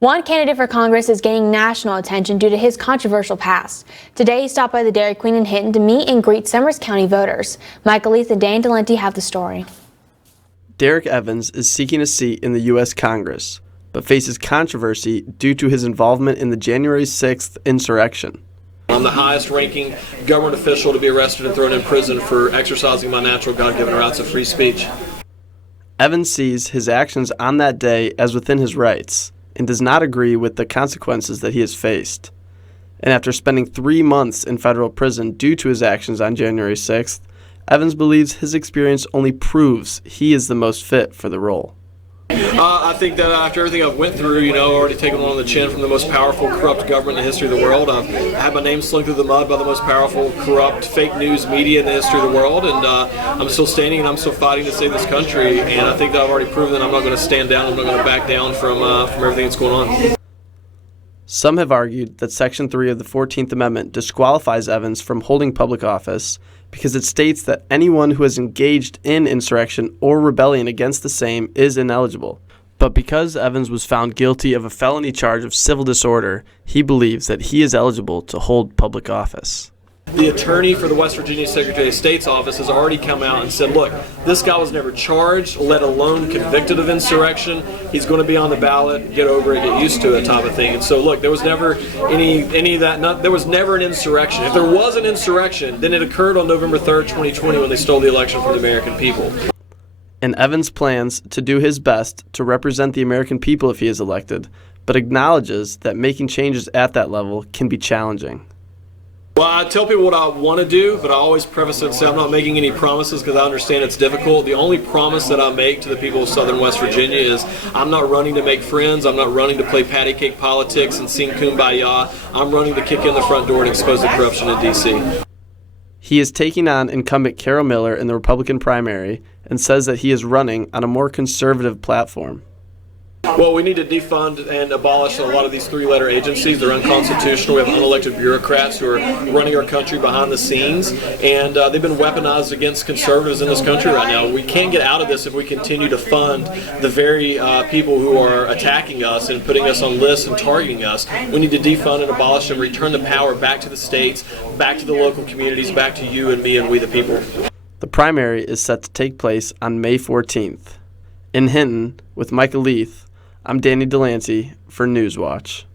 One candidate for Congress is gaining national attention due to his controversial past. Today, he stopped by the Dairy Queen in Hinton to meet and greet Summers County voters. MICAH, LEITH, and DELANTY have the story. Derrick Evans is seeking a seat in the U.S. Congress, but faces controversy due to his involvement in the January 6th insurrection. I'm the highest-ranking government official to be arrested and thrown in prison for exercising my natural God-given rights of free speech. Evans sees his actions on that day as within his rights and does not agree with the consequences that he has faced. And after spending 3 months in federal prison due to his actions on January 6th, Evans believes his experience only proves he is the most fit for the role. I think that after everything I've went through, already taken one on the chin from the most powerful, corrupt government in the history of the world. I've had my name slung through the mud by the most powerful, corrupt, fake news media in the history of the world, and I'm still standing and I'm still fighting to save this country, and I think that I've already proven that I'm not going to stand down, I'm not going to back down from everything that's going on. Some have argued that Section 3 of the 14th Amendment disqualifies Evans from holding public office because it states that anyone who has engaged in insurrection or rebellion against the same is ineligible. But because Evans was found guilty of a felony charge of civil disorder, he believes that he is eligible to hold public office. The attorney for the West Virginia Secretary of State's office has already come out and said, look, this guy was never charged, let alone convicted of insurrection. He's going to be on the ballot, get over it, get used to it type of thing. And so, look, there was never any of that. There was never an insurrection. If there was an insurrection, then it occurred on November 3rd, 2020 when they stole the election from the American people. And Evans plans to do his best to represent the American people if he is elected, but acknowledges that making changes at that level can be challenging. Well, I tell people what I want to do, but I always preface it and say I'm not making any promises because I understand it's difficult. The only promise that I make to the people of Southern West Virginia is I'm not running to make friends. I'm not running to play patty cake politics and sing Kumbaya. I'm running to kick in the front door and expose the corruption in D.C. He is taking on incumbent Carol Miller in the Republican primary and says that he is running on a more conservative platform. Well, we need to defund and abolish a lot of these three-letter agencies. They're unconstitutional. We have unelected bureaucrats who are running our country behind the scenes, and they've been weaponized against conservatives in this country right now. We can't get out of this if we continue to fund the very people who are attacking us and putting us on lists and targeting us. We need to defund and abolish them, return the power back to the states, back to the local communities, back to you and me and we the people. The primary is set to take place on May 14th. In Hinton, with MICAH, LEITH, I'm DELANTY for Newswatch.